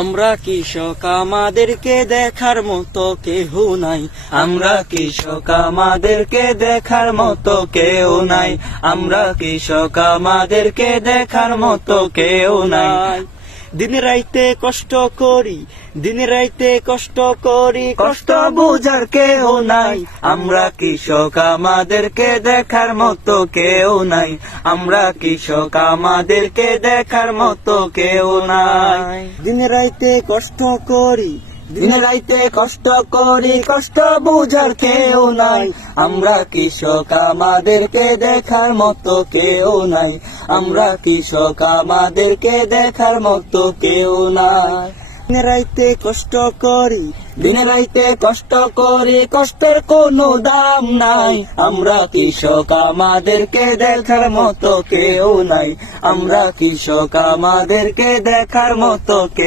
আমরা কৃষক আমাদেরকে দেখার মতো কেহ নাই, আমরা কৃষক আমাদেরকে দেখার মতো কেউ নাই, আমরা কৃষক আমাদেরকে দেখার মতো কেউ নাই। দিন রাইতে কষ্ট করি, দিন রাইতে কষ্ট করি, কষ্ট বুঝার কেউ নাই, আমরা কৃষক আমাদেরকে দেখার মতো কেউ নাই, আমরা কৃষক আমাদেরকে দেখার মতো কেউ নাই। দিন রাইতে কষ্ট করি, দিন রাইতে কষ্ট করি, কষ্ট বুঝার কেউ নাই, আমরা কৃষক আমাদেরকে দেখার মতো কেউ নাই, আমরা কৃষক আমাদেরকে দেখার মতো কেউ নাই। দিন রাইতে কষ্ট করি, দিন রাইতে কষ্ট করি, কষ্টের কোনো দাম নাই, আমরা কৃষক আমাদেরকে দেখার মতো কেউ নাই, আমরা কৃষক আমাদেরকে দেখার মতো কেউ